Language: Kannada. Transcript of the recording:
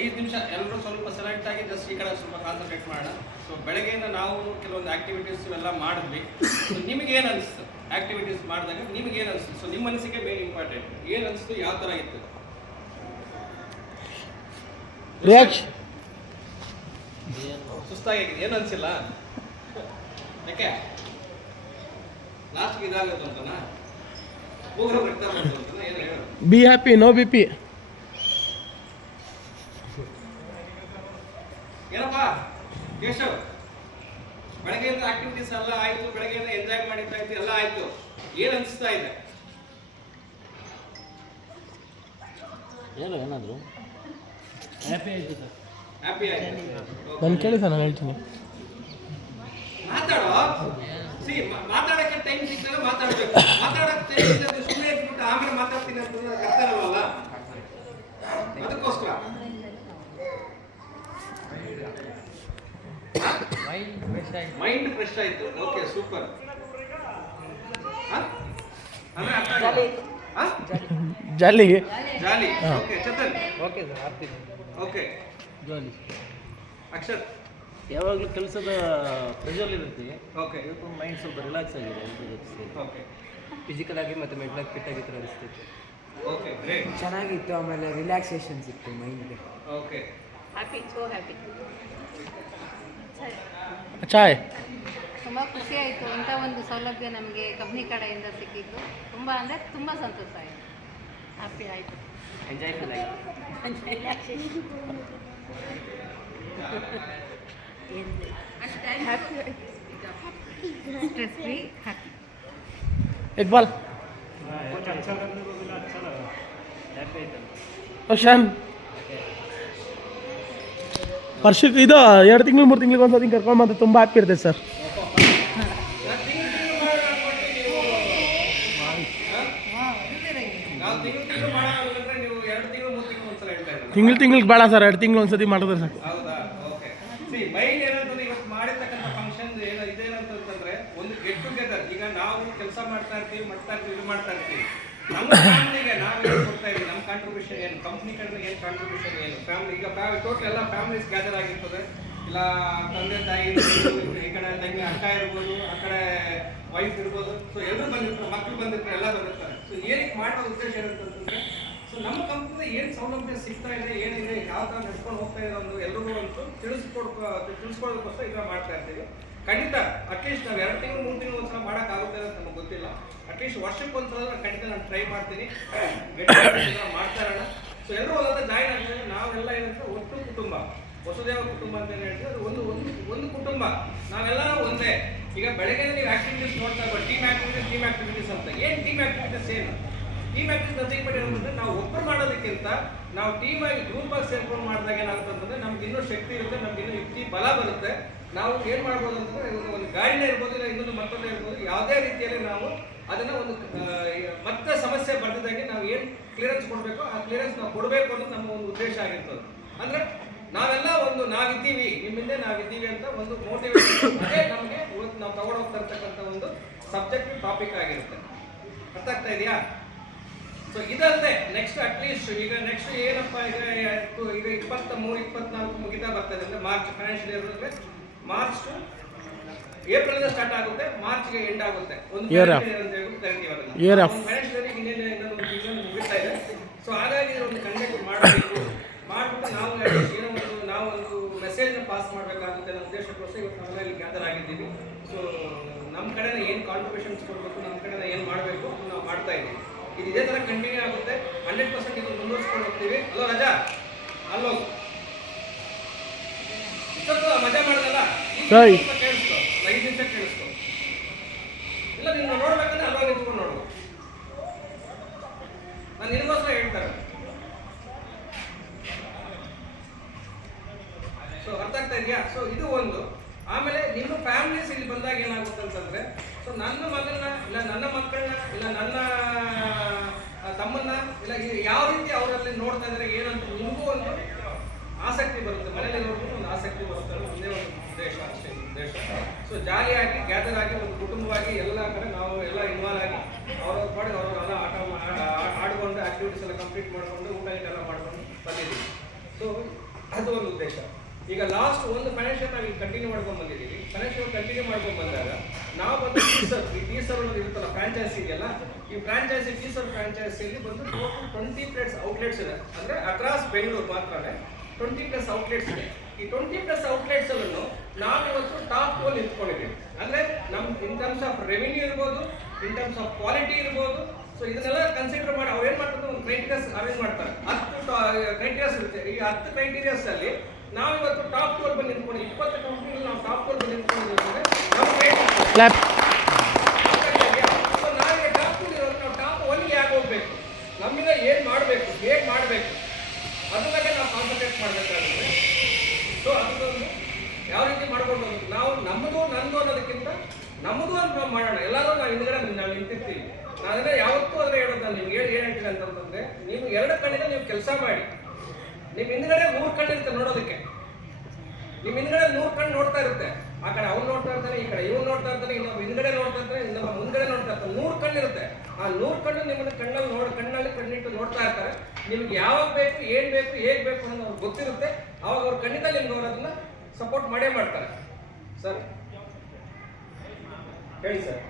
5 ನಿಮಿಷ ಎಲ್ಲರೂ ಸ್ವಲ್ಪ ಸೆಲೆಕ್ಟ್ ಆಗಿ ಜಸ್ಟ್ ಈ ಕಡೆ ಸ್ವಲ್ಪ ಕಾನ್ಸಂಟ್ರೇಟ್ ಮಾಡೋಣ. ಸೊ ಬೆಳಗ್ಗೆಯಿಂದ ನಾವು ಕೆಲವೊಂದು ಆಕ್ಟಿವಿಟೀಸ್ ಇವೆಲ್ಲ ಮಾಡಿದ್ವಿ. ಸೊ ನಿಮಗೇನು ಅನಿಸ್ತು ಆಕ್ಟಿವಿಟೀಸ್ ಮಾಡಿದಾಗ ನಿಮಗೇನು ಅನಿಸ್ತು? ಸೊ ನಿಮ್ಮ ಮನಸ್ಸಿಗೆ ಮೇನ್ ಇಂಪಾರ್ಟೆಂಟ್ ಏನು ಅನಿಸ್ತು, ಯಾವ ಥರ ಇತ್ತು ರಿಯಾಕ್ಷನ್? ಸುಸ್ತಾಗಿದೆ, ಏನು ಅನಿಸಿಲ್ಲ? ಯಾಕೆ ಲಾಸ್ಟ್ಗೆ ಇದಾಗುತ್ತೆ ಅಂತನಾ? ಹೋಗ್ರೆ ಬಿಡ್ತಾ ಬಂತು ಅಂತನಾ? ಏನು ಹೇಳು? Be happy, no B P. ಏನಪ್ಪ ಕೇಶವ್, ಬೆಳಗ್ಗೆಯಿಂದ ಆಕ್ಟಿವಿಟೀಸ್ ಎಲ್ಲ ಆಯ್ತು, ಬೆಳಗ್ಗೆಯಿಂದ ಎಂಜಾಯ್ ಮಾಡಿದ್ದಾಯ್ತು, ಎಲ್ಲ ಆಯ್ತು, ಏನು ಅನಿಸ್ತಾ ಇದೆ? ಏನಾದರೂ ಹ್ಯಾಪಿ ಆಯಿತು ಸರ್. ಹ್ಯಾಪಿ ಆಯ್ತು. ನಾನು ಕೇಳಿ ಸರ್, ನಾನು ಹೇಳ್ತೀನಿ. ಮಾತಾಡೋ, ಮಾತಾಡಕ್ಕೆ ಟೈಮ್ ಸಿಗ್ತದೆ, ಮಾತಾಡಬೇಕು. ಮಾತಾಡಕ್ಕೆ ಟೈಮ್ ಸಿಗ್ತದೆ ಸುಮ್ಮನೆ ಇಟ್ಬಿಟ್ಟು ಆಮೇಲೆ ಮಾತಾಡ್ತೀನಿ ಅಂತ ಕರ್ತಾರಲ್ಲ, ಅದಕ್ಕೋಸ್ಕರ ಮೈಂಡ್ ಫ್ರೆಶ್ ಆಯ್ತು. Okay, super. Jolly jolly. Okay Chetan. Okay sir, ಆಗ್ತೀನಿ. Okay jolly. ಅಕ್ಷರ್, ಯಾವಾಗಲೂ ಕೆಲಸದ ಪ್ರೆಷರ್ ಇರುತ್ತೆ. ಓಕೆ. ಇವತ್ತು ಮೈಂಡ್ ಸ್ವಲ್ಪ ರಿಲ್ಯಾಕ್ಸ್ ಆಗಿದೆ. ಓಕೆ. ಫಿಸಿಕಲ್ ಆಗಿ ಮತ್ತು ಮೆಂಟಲ್ ಫಿಟ್ ಆಗಿತ್ತು ಅನಿಸ್ತೈತೆ. Okay, great. ಚೆನ್ನಾಗಿತ್ತು. ಆಮೇಲೆ ರಿಲ್ಯಾಕ್ಸೇಷನ್ ಸಿಕ್ತು ಮೈಂಡ್ಗೆ. ಓಕೆ. Happy, so happy. ಚಾಯ್. ತುಂಬ ಖುಷಿ ಆಯಿತು. ಇಂಥ ಒಂದು ಸೌಲಭ್ಯ ನಮಗೆ ಕಂಪ್ನಿ ಕಡೆಯಿಂದ ಸಿಕ್ಕಿದ್ದು ತುಂಬ ಅಂದರೆ ತುಂಬ ಸಂತೋಷ ಆಯಿತು. ಹ್ಯಾಪಿ ಆಯಿತು. ಎಂಜಾಯ್ಫುಲ್ ಆಗಿದೆ. Stress free, happy. Iqbal, happy ಆಯ್ತು. ರೋಷನ್, ವರ್ಷಕ್ಕೆ ಇದು 2 ತಿಂಗಳು 3 ತಿಂಗಳಿಗೆ ಒಂದ್ಸತಿ ಕರ್ಕೊಂಡು ಬಂದು ತುಂಬ ಹ್ಯಾಪಿ ಇರ್ತೈತೆ ಸರ್. ತಿಂಗಳಿಗೆ ಬೇಡ ಸರ್, 2 ತಿಂಗಳು ಒಂದ್ಸತಿ ಮಾಡಿದ್ರೆ ಸರ್. ಹೌದಾ? ಓಕೆ. ಮೈಂಡ್ ಏನಂತಂದ್ರೆ ಇವತ್ತು ಮಾಡಿರ್ತಕ್ಕಂಥ ಫಂಕ್ಷನ್ ಇದೇನಂತಂದ್ರೆ ಒಂದು ಗೆಟ್ ಟುಗೆದರ್. ಈಗ ನಾವು ಕೆಲಸ ಮಾಡ್ತಾ ಇರ್ತೀವಿ, ಇದು ಮಾಡ್ತಾ ಇರ್ತೀವಿ. ನಮ್ಮ ಫ್ಯಾಮಿಲಿಗೆ ನಾವು ಏನು ಕೊಡ್ತಾ ಇದ್ದೀವಿ, ನಮ್ಮ ಕಾಂಟ್ರಿಬ್ಯೂಷನ್ ಏನು, ಕಂಪ್ನಿ ಕಡೆಯಿಂದ ಏನು ಕಾಂಟ್ರಿಬ್ಯೂಷನ್ ಏನು, ಫ್ಯಾಮಿಲಿ ಈಗ ಟೋಟಲ್ ಎಲ್ಲ ಫ್ಯಾಮಿಲೀಸ್ ಗ್ಯಾದರ್ ಆಗಿರ್ತದೆ. ಇಲ್ಲ ತಂದೆ ತಾಯಿ ಇರ್ಬೋದು, ಈ ಕಡೆ ತಂಗಿ ಅಕ್ಕ ಇರ್ಬೋದು, ಆ ಕಡೆ ವೈಫ್ ಇರ್ಬೋದು. ಸೊ ಎಲ್ಲರೂ ಬಂದಿರ್ತಾರೆ, ಮಕ್ಕಳು ಬಂದಿರ್ತಾರೆ, ಎಲ್ಲ ಬಂದಿರ್ತಾರೆ. ಸೊ ಏನಕ್ಕೆ ಮಾಡೋ ಉದ್ದೇಶ ಏನಂತಂದ್ರೆ, ಸೊ ನಮ್ಮ ಕಂಪ್ನಿಯಿಂದ ಏನು ಸೌಲಭ್ಯ ಸಿಗ್ತಾ ಇದೆ, ಏನಿದೆ, ಯಾವ ಥರ ನಡ್ಕೊಂಡು ಹೋಗ್ತಾ ಇದೆ ಒಂದು ಎಲ್ರಿಗೂ ಒಂದು ತಿಳಿಸ್ಕೊಡೋದಕ್ಕೋಸ್ಕರ ಇದನ್ನ ಮಾಡ್ತಾ ಇರ್ತೀವಿ. ಖಂಡಿತ ಅಟ್ಲೀಸ್ಟ್ ನಾವು 2 ತಿಂಗಳು 3 ತಿಂಗಳು ಒಂದ್ಸಲ ಮಾಡೋಕ್ಕಾಗುತ್ತೆ ಅಂತ ನಮಗೆ ಗೊತ್ತಿಲ್ಲ. ಅಟ್ಲೀಸ್ಟ್ ವರ್ಷಕ್ಕೆ ಒಂದ್ಸಲ ಖಂಡಿತ ನಾನು ಟ್ರೈ ಮಾಡ್ತೀನಿ, ಮಾಡ್ತಾ ಇರೋಣ. ಸೊ ಎಲ್ಲರೂ ಒಂದೊಂದು ಜಾಯಿನ್ ಆಗ್ತದೆ. ನಾವೆಲ್ಲ ಏನಂದ್ರೆ ಒಟ್ಟು ಕುಟುಂಬ, ವಸುದೇವ ಕುಟುಂಬ ಅಂತ ಏನು ಹೇಳ್ತೀವಿ, ಅದು ಒಂದು ಕುಟುಂಬ, ನಾವೆಲ್ಲ ಒಂದೇ. ಈಗ ಬೆಳಗ್ಗೆ ನೀವು ಆಕ್ಟಿವಿಟೀಸ್ ನೋಡ್ತಾ ಇರ್ಬೋದು, ಟೀಮ್ ಆಕ್ಟಿವಿಟೀಸ್ ಅಂತ. ಏನು ಟೀಮ್ ಆಕ್ಟಿವಿಟೀಸ್ ಏನು? ಟೀಮ್ ಆಕ್ಟಿವಿಟೀಸ್ ಅಂತ ಏನಂತಂದ್ರೆ ನಾವು ಒಬ್ಬರು ಮಾಡೋದಕ್ಕಿಂತ ನಾವು ಟೀಮ್ ಆಗಿ ಗ್ರೂಪ್ ಆಗಿ ಸೇರ್ಕೊಂಡು ಮಾಡಿದಾಗ ಏನಾಗುತ್ತೆ ಅಂತಂದ್ರೆ ನಮ್ಗೆ ಇನ್ನೂ ಶಕ್ತಿ ಇರುತ್ತೆ, ನಮ್ಗೆ ಇನ್ನೂ ಯುಕ್ತಿ ಬಲ ಬರುತ್ತೆ. ನಾವು ಏನು ಮಾಡ್ಬೋದು ಅಂತಂದ್ರೆ ಒಂದು ಗಾಡಿನೇ ಇರ್ಬೋದು, ಇಲ್ಲ ಇನ್ನೊಂದು ಮತ್ತೊಂದು ಇರ್ಬೋದು, ಯಾವುದೇ ರೀತಿಯಲ್ಲಿ ನಾವು ಅದನ್ನು ಒಂದು ಮತ್ತೆ ಸಮಸ್ಯೆ ಬರ್ತಿದ್ದಾಗೆ ನಾವು ಏನು ಕ್ಲಿಯರೆನ್ಸ್ ಕೊಡಬೇಕು ಆ ಕ್ಲಿಯರೆನ್ಸ್ ನಾವು ಕೊಡಬೇಕು ಅನ್ನೋದು ನಮ್ಮ ಒಂದು ಉದ್ದೇಶ ಆಗಿರ್ತದೆ. ಅಂದರೆ ನಾವೆಲ್ಲ ಒಂದು ನಾವಿದ್ದೀವಿ, ನಿಮ್ಮಿಂದ ನಾವಿದ್ದೀವಿ ಅಂತ ಒಂದು ಮೋಟಿವೇಶನ್, ಅದೇ ನಮಗೆ ಇವತ್ತು ನಾವು ತಗೊಂಡು ಹೋಗ್ತಾ ಇರ್ತಕ್ಕಂಥ ಒಂದು ಸಬ್ಜೆಕ್ಟ್ ಟಾಪಿಕ್ ಆಗಿರುತ್ತೆ. ಅರ್ಥ ಆಗ್ತಾ ಇದೆಯಾ? ಸೊ ಇದಲ್ಲದೆ ನೆಕ್ಸ್ಟ್ ಅಟ್ಲೀಸ್ಟ್ ಈಗ ನೆಕ್ಸ್ಟ್ ಏನಪ್ಪ, ಈಗ 23-24 ಮುಗಿತಾ ಬರ್ತದೆ. ಅಂದರೆ ಮಾರ್ಚ್ ಫೈನಾನ್ಷಿಯಲ್ ಇಯರ್ ಅಂದರೆ ಮಾರ್ಚ್ ಟು ಏಪ್ರಿಲ್ ಸ್ಟಾರ್ಟ್ ಆಗುತ್ತೆ, ಮಾರ್ಚ್ಗೆ ಎಂಡ್ ಆಗುತ್ತೆ. ಒಂದು ಫೈನಾನ್ಷಿಯಲ್ ಇಯರ್ ಇನ್ನೊಂದು ಸೀಸನ್ ಮುಗಿತಾ ಇದೆ. ಸೊ ಹಾಗಾಗಿ ಒಂದು ಕಂಡಕ್ಟ್ ಮಾಡಬೇಕು, ಮಾಡಿಬಿಟ್ಟು ನಾವೊಂದು ಮೆಸೇಜ್ನ ಪಾಸ್ ಮಾಡಬೇಕಾಗುತ್ತೆ ಅನ್ನೋ ಉದ್ದೇಶಕ್ಕೋಸ್ಕರ ಇವತ್ತು ನಾವೆಲ್ಲ ಇಲ್ಲಿ ಗ್ಯಾದರ್ ಆಗಿದ್ದೀವಿ. ಸೊ ನಮ್ಮ ಕಡೆನ ಏನು ಕಾಂಟ್ರಿಬ್ಯೂಷನ್ಸ್ ಕೊಡಬೇಕು, ನಮ್ಮ ಕಡೆನ ಏನು ಮಾಡಬೇಕು ನಾವು ಮಾಡ್ತಾ ಇದ್ದೀವಿ. ಇದು ಇದೇ ಥರ ಕಂಟಿನ್ಯೂ ಆಗುತ್ತೆ. 100% ಇದು ಮುಂದುವರಿಸ್ಕೊಂಡು ಹೋಗ್ತೀವಿ. ಅಲ್ಲೋ ರಾಜಾ, ಅಲ್ಲೋ ಇಷ್ಟೊತ್ತು ಮಜಾ ಮಾಡೋದಲ್ಲ, ಕೇಳಿಸ್ಕೊ, 5 ನಿಮಿಷ ಕೇಳಿಸ್ಕೊ. ಇಲ್ಲ ನೀನು ನೋಡ್ಬೇಕಂದ್ರೆ ಅಲ್ಲೋ ನಿಂತ್ಕೊಂಡು ನೋಡ್ಬೇಕು. ನಾನು ನಿನಗೋಸ್ಕರ ಹೇಳ್ತಾರೆ. ಸೊ ಅರ್ಥ ಆಗ್ತಾ ಇದೆಯಾ? ಸೊ ಇದು ಒಂದು. ಆಮೇಲೆ ನಿಮ್ಮ ಫ್ಯಾಮಿಲೀಸ್ ಇಲ್ಲಿ ಬಂದಾಗ ಏನಾಗುತ್ತೆ ಅಂತಂದ್ರೆ, ಸೊ ನನ್ನ ಮಗನ್ನ ಇಲ್ಲ ನನ್ನ ಮಕ್ಕಳನ್ನ ಇಲ್ಲ ನನ್ನ ತಮ್ಮನ್ನ ಇಲ್ಲ ಯಾವ ರೀತಿ ಅವರಲ್ಲಿ ನೋಡ್ತಾ ಇದ್ದಾರೆ ಏನಂತ ನಿಮಗೂ ಒಂದು ಆಸಕ್ತಿ ಬರುತ್ತೆ, ಮನೇಲಿ ನೋಡ್ಕೊಂಡು ಒಂದು ಆಸಕ್ತಿ ಬರುತ್ತೆ. ಒಂದೇ ಒಂದು ಉದ್ದೇಶ, ಅಷ್ಟೇ ಉದ್ದೇಶ. ಸೊ ಜಾಲಿಯಾಗಿ ಗ್ಯಾದರ್ ಆಗಿ ಒಂದು ಕುಟುಂಬವಾಗಿ ಎಲ್ಲ ಕಡೆ ನಾವು ಎಲ್ಲ ಇನ್ವಾಲ್ವ್ ಆಗಿ ಅವ್ರವ್ರ ಮಾಡಿ ಅವರೆಲ್ಲ ಆಡ್ಕೊಂಡು ಆಕ್ಟಿವಿಟೀಸ್ ಎಲ್ಲ ಕಂಪ್ಲೀಟ್ ಮಾಡಿಕೊಂಡು ಊಟ ಎಲ್ಲ ಮಾಡ್ಕೊಂಡು ಬಂದಿದ್ದೀವಿ. ಸೊ ಅದು ಒಂದು ಉದ್ದೇಶ. ಈಗ ಲಾಸ್ಟ್ ಒಂದು ಫೈನಾನ್ಷಿಯಲ್ ನಾವು ಈಗ ಕಂಟಿನ್ಯೂ ಮಾಡ್ಕೊಂಡು ಬಂದಿದ್ದೀವಿ. ಫೈನಾನ್ಷಿಯಲ್ ಕಂಟಿನ್ಯೂ ಮಾಡ್ಕೊಂಡು ಬಂದಾಗ ನಾವು ಬಂದು ಟೀಸರ್ ಅನ್ನೋದು ಇರುತ್ತಲ್ಲ, ಫ್ರಾಂಚೈಸಿ ಇದೆಯಲ್ಲ, ಈ ಫ್ರಾಂಚೈಸಿ ಟೀಸರ್ ಫ್ರಾಂಚೈಸಿಯಲ್ಲಿ ಬಂದು ಟೋಟಲ್ 20+ ಔಟ್ಲೆಟ್ಸ್ ಇದೆ. ಅಂದರೆ ಅಕ್ರಾಸ್ ಬೆಂಗಳೂರು ಮಾತ್ರನೇ 20+ ಔಟ್ಲೆಟ್ಸ್ ಇದೆ. ಈ 20+ ಔಟ್ಲೆಟ್ಸ್ ಅನ್ನು ನಾವಿವತ್ತು ಟಾಪ್ 2 ನಿಂತ್ಕೊಂಡಿದ್ದೀವಿ. ಅಂದರೆ ನಮ್ಮ ಇನ್ ಟರ್ಮ್ಸ್ ಆಫ್ ರೆವಿನ್ಯೂ ಇರ್ಬೋದು, ಇನ್ ಟರ್ಮ್ಸ್ ಆಫ್ ಕ್ವಾಲಿಟಿ ಇರ್ಬೋದು. ಸೊ ಇದನ್ನೆಲ್ಲ ಕನ್ಸಿಡರ್ ಮಾಡಿ ಅವ್ರು ಏನು ಮಾಡ್ತಾರೆ, ಒಂದು ಕ್ರೈಟೀರಿಯಾಸ್ ಅರೇಂಜ್ ಮಾಡ್ತಾರೆ. 10 ಕ್ರೈಟೀರಿಯಾಸ್ ಇರುತ್ತೆ. ಈ 10 ಕ್ರೈಟೀರಿಯಾಸ್ ಅಲ್ಲಿ ನಾವಿವತ್ತು ಟಾಪ್ 2 ಬಂದು ನಿಂತ್ಕೊಂಡು 20 ಕಂಪ್ನಿಗಳು ನಾವು ಟಾಪ್ 2 ಬಂದು ನಿಂತ್ಕೊಂಡಿದ್ದೀವಿ. ಕ್ಲಾಪ್. ಸೊ ನಾವೀಗ ಟಾಪ್ 2 ಇರೋದು, ನಾವು ಟಾಪ್ 1ಗೆ ಯಾಕೆ ಹೋಗ್ಬೇಕು, ನಮ್ಮಿಂದ ಏನು ಮಾಡಬೇಕು, ಹೇಗೆ ಮಾಡಬೇಕು, ಅದ್ರ ಬಗ್ಗೆ ನಾವು ಕಾನ್ಸಂಟ್ರೇಟ್ ಮಾಡಬೇಕಾಗುತ್ತೆ. ಸೊ ಅದೊಂದು ಯಾವ ರೀತಿ ಮಾಡ್ಕೊಂಡು ನಾವು ನಮ್ಮದು ನಂದು ಅನ್ನೋದಕ್ಕಿಂತ ನಮ್ಮದು ಅಂತ ನಾವು ಮಾಡೋಣ. ಎಲ್ಲರೂ ನಾವು ಹಿಂದ್ಗಡೆ ನಾವು ನಿಂತಿರ್ತೀವಿ. ನಾನು ಅದನ್ನ ಯಾವತ್ತೂ ಆದರೆ ಹೇಳೋದು, ನಾನು ನಿಮ್ಗೆ ಏನು ಹೇಳ್ತೀನಿ ಅಂತಂದ್ರೆ, ನೀವು 2 ಕಣ್ಣಿಂದ ನೀವು ಕೆಲಸ ಮಾಡಿ. ನಿಮ್ಮ ಹಿಂದ್ಗಡೆ 3 ಕಣ್ಣಿರುತ್ತೆ ನೋಡೋದಕ್ಕೆ. ನಿಮ್ಮ ಹಿಂದ್ಗಡೆ 100 ಕಣ್ಣು ನೋಡ್ತಾ ಇರುತ್ತೆ. ಆ ಕಡೆ ಅವ್ನು ನೋಡ್ತಾ ಇರ್ತಾನೆ, ಈ ಕಡೆ ಇವ್ನು ನೋಡ್ತಾ ಇರ್ತಾನೆ, ಇನ್ನೊಬ್ಬ ಹಿಂದ್ಗಡೆ ನೋಡ್ತಾ ಇರ್ತಾನೆ, ಇನ್ನೊಬ್ಬ ಮುಂದ್ಗಡೆ ನೋಡ್ತಾ ಇರ್ತಾನೆ. 100 ಕಣ್ಣಿರುತ್ತೆ. ಆ 100 ಕಣ್ಣು ನಿಮ್ಮನ್ನು ಕಣ್ಣಲ್ಲಿ ಕಣ್ಣಿಟ್ಟು ನೋಡ್ತಾ ಇರ್ತಾರೆ. ನಿಮ್ಗೆ ಯಾವಾಗ ಬೇಕು, ಏನು ಬೇಕು, ಹೇಗೆ ಬೇಕು ಅನ್ನೋದು ಅವ್ರಿಗೆ ಗೊತ್ತಿರುತ್ತೆ. ಅವಾಗ ಅವ್ರು ಖಂಡಿತ ನಿಮ್ಗೆ ಅವ್ರು ಅದನ್ನ ಸಪೋರ್ಟ್ ಮಾಡೇ ಮಾಡ್ತಾರೆ. ಸರ್ ಹೇಳಿ ಸರ್.